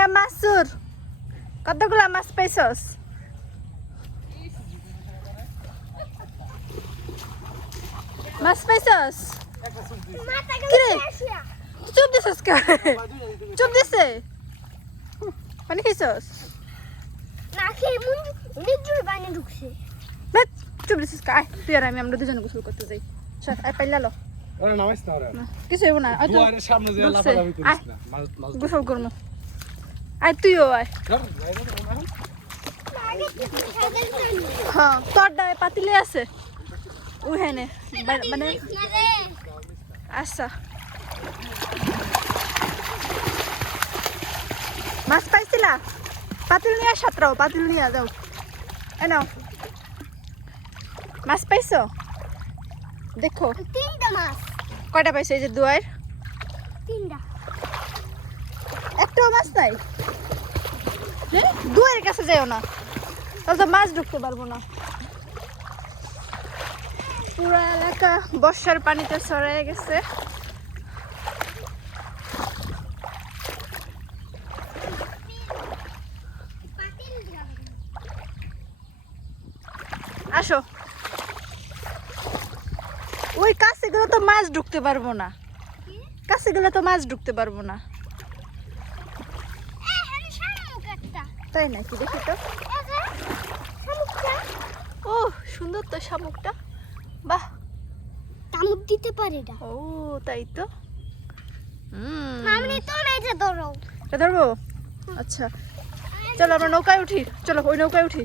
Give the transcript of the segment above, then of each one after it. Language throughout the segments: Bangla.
এ মাসুর কতগুলা মাছ পাইছস? মাছ পাইছস? চুপ দিছস কে? চুপ দিছে পানি খাইছস? না খেয়ে অনেক জোরে পানি ঢুকছে। চুপ দিছস কে? তুই আর আমরা দুজনে গোসল করতে যাই। চল আয় পাইলা লো। ওরে নামাইস না ওরে। কিছু হইব না। আয় দুয়ারের সামনে যে লাফালাফি করিস না। মাছ গোসল করমু। আয় তুইও আয়। হ্যাঁ তোর ডায় পাতিলে আছে উহেনে মানে আচ্ছা মাছ পাইছিলা? পাতিল নিয়ে সাঁতরাও, পাতিল নিয়ে যাও। এনো মাছ পাইছো? দেখো 3টা মাছ। কয়টা পাইছো? এই যে দুয়ার 3টা। একটাও মাছ নাই? দুয়ারের কাছে যাও না, তাহলে তো মাছ ঢুকতে পারবো না। পুরো এলাকা বর্ষার পানিতে ছড়ায় গেছে। আসো, ওই কাছে গেলে তো মাছ ঢুকতে পারবো না, কাছে গেলে তো মাছ ঢুকতে পারবো না। তাই নাকি? দেখি তো। ও সুন্দর তো শামুকটা, বাহ। কামড় দিতে পারে না। ও তাই তো। মামনি তো এই যে ধরো। ধরবো? আচ্ছা চলো আমরা নৌকায় উঠি, চলো ওই নৌকায় উঠি।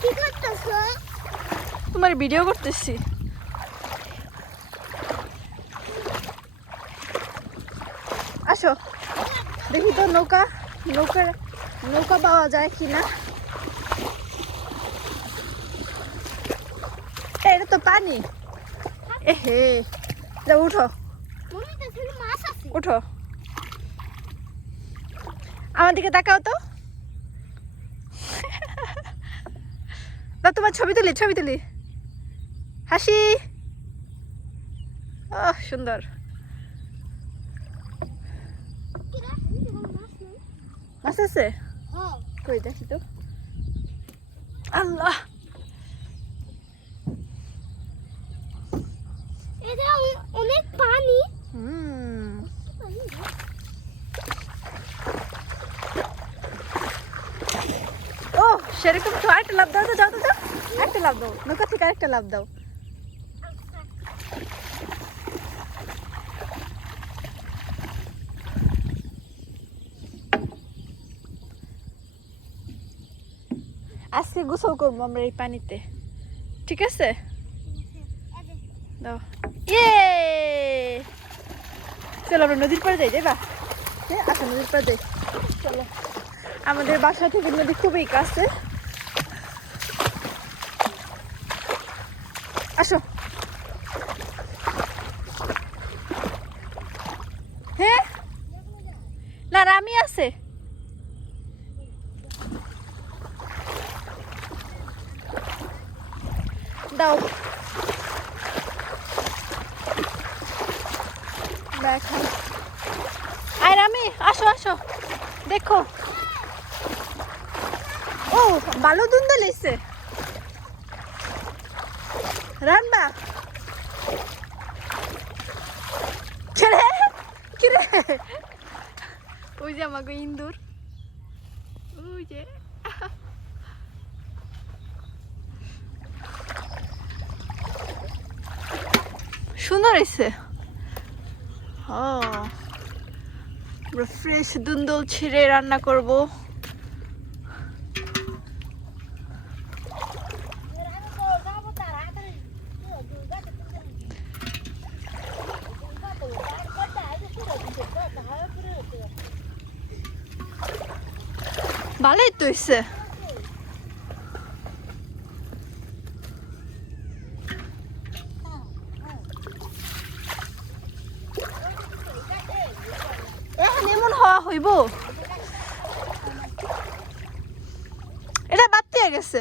কি করতেছো? তোমার ভিডিও করতেছি। আসো দেখি তো নৌকা নৌকা নৌকা পাওয়া যায় কিনা। এটা তো পানি। এহে যা উঠো মনে তো ছিল মাছ আছে। উঠো, আমার দিকে তাকাও তো। তোমার ছবি তুলি, ছবি তুলি, হাসি। ও সুন্দর। মাছ আছে? হ্যাঁ। কই দেখি তো। আল্লাহ, এটা অনেক পানি। ও সেরকম তো। আরেকটা লাভ দাও তো, যাও তো যাও, একটা লাভ দাও নৌকা থেকে, আরেকটা লাভ দাও। আজকে গোসল করবো আমরা এই পানিতে, ঠিক আছে? দাও। ইয়ে চলো আমরা নদীর পাড়ে যাই, যাইবা? হ্যাঁ আচ্ছা নদীর পাড়ে যাই চলো। আমাদের বাসা থেকে নদী খুবই কাছে। আসো। হ্যাঁ না রামি আছে। দাও দেখো। আয় রামি আসো আসো দেখো। ও বালু দুন্দে লেছে রান্না। ছেড়ে কিরে ওই যে আমাকে ইন্দুর, ওই যে সুন্দর হয়েছে। ও ফ্রেশ দুন্দুল ছিঁড়ে রান্না করব। ভালোই তো হয়েছে। এখন এমন হওয়া হইব, এটা বাড়তে গেছে।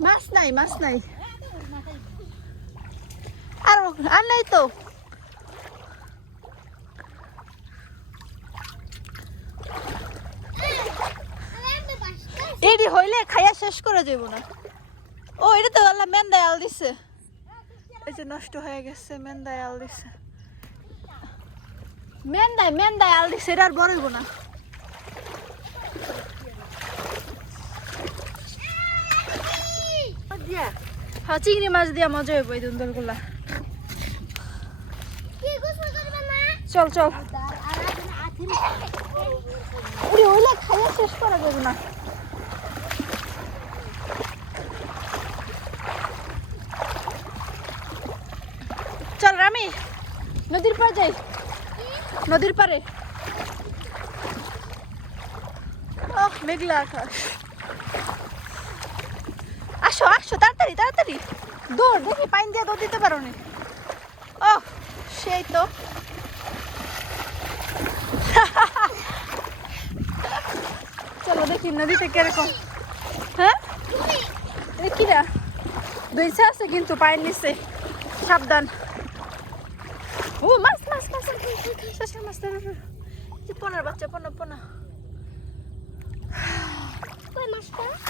মাছ নাই আর নাই তো এডি হইলে খাইয়া শেষ করে যাব না ও এটা তো আল্লাহ মেন্দায় আল দিছে এই যে নষ্ট হয়ে গেছে মেন্দায় আল দিছে মেন্দায় আল দিছে এটা আর বড়ইব না হ্যাঁ চিংড়ি মাছ দিয়া মজা হইব এই দুন্দলগুলা চল উড়ি হইলে খাইয়া শেষ করা যাবে না চল রামি নদীর পাড়ে যাই নদীর পাড়ে মেঘলা আকাশ আসো তাড়াতাড়ি দৌড় দেখি পাইন দিয়ে দৌড় দিতে পারো নি ও সেই তো চলো দেখি নদীতে কিরকম হ্যাঁ কিরা দইছে আছে কিন্তু পাইন নিচে সাবধান ও মাছ পোনার বাচ্চা পোনা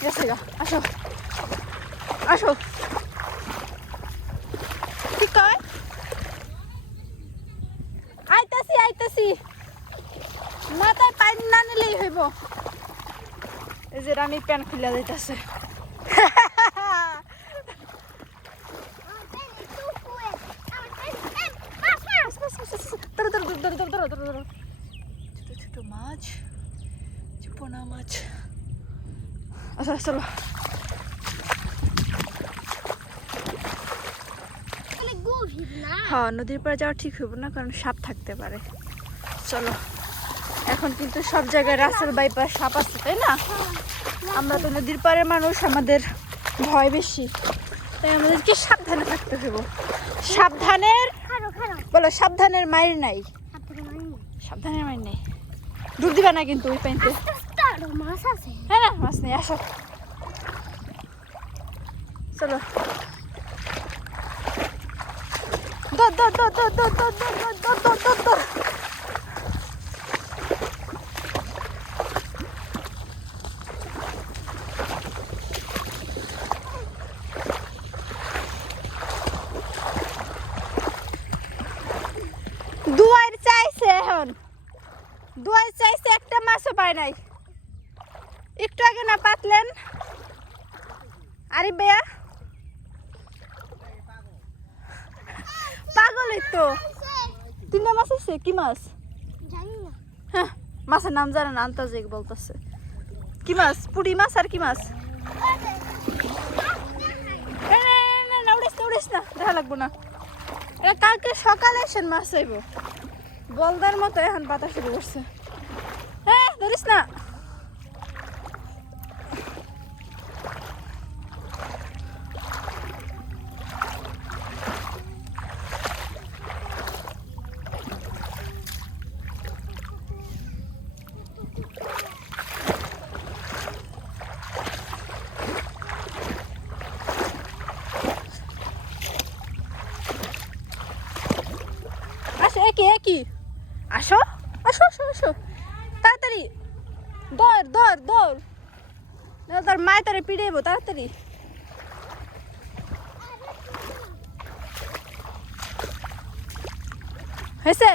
গেছে গা আসো কি কয় আইতাছি মাথায় পানি না নিলেই হইব এই যে রানী প্যান খুলে দিতেছে ছোট মাছ পোনা মাছ আচ্ছা চলো হ্যাঁ নদীর পাড়ে যাওয়া ঠিক হইব না কারণ সাপ থাকতে পারে চলো এখন কিন্তু সব জায়গায় রাস্তার বাইপাস সাপ আছে তাই না আমরা তো নদীর পাড়ে মানুষ আমাদের ভয় বেশি তাই আমাদেরকে সাবধানে থাকতে হইব সাবধানের মায়ের নাই ডুব দিবা না কিন্তু ওই পানিতে হ্যাঁ না মাছ নেই আসো চলো দৌড় দুয়ার চাইছে একটা মাছও পায় নাই একটু আগে না পাতলেন আরে বেয়া পাগলই তো তিনটা মাছ আছে কি মাছ হ্যাঁ মাছের নাম জানে না আন্তাজে বলতেছে কি মাছ পুঁটি মাছ আর কি মাছ উড়িস না দেখা লাগবো না এটা কালকে সকালে এসেন মাছ চাইব বলদার মতো এখন পাতা শুরু করছে হ্যাঁ ধরিস না একই আসো তাড়াতাড়ি দৌড় তার মায় তারে পিড়াইবো তাড়াতাড়ি হয়েছে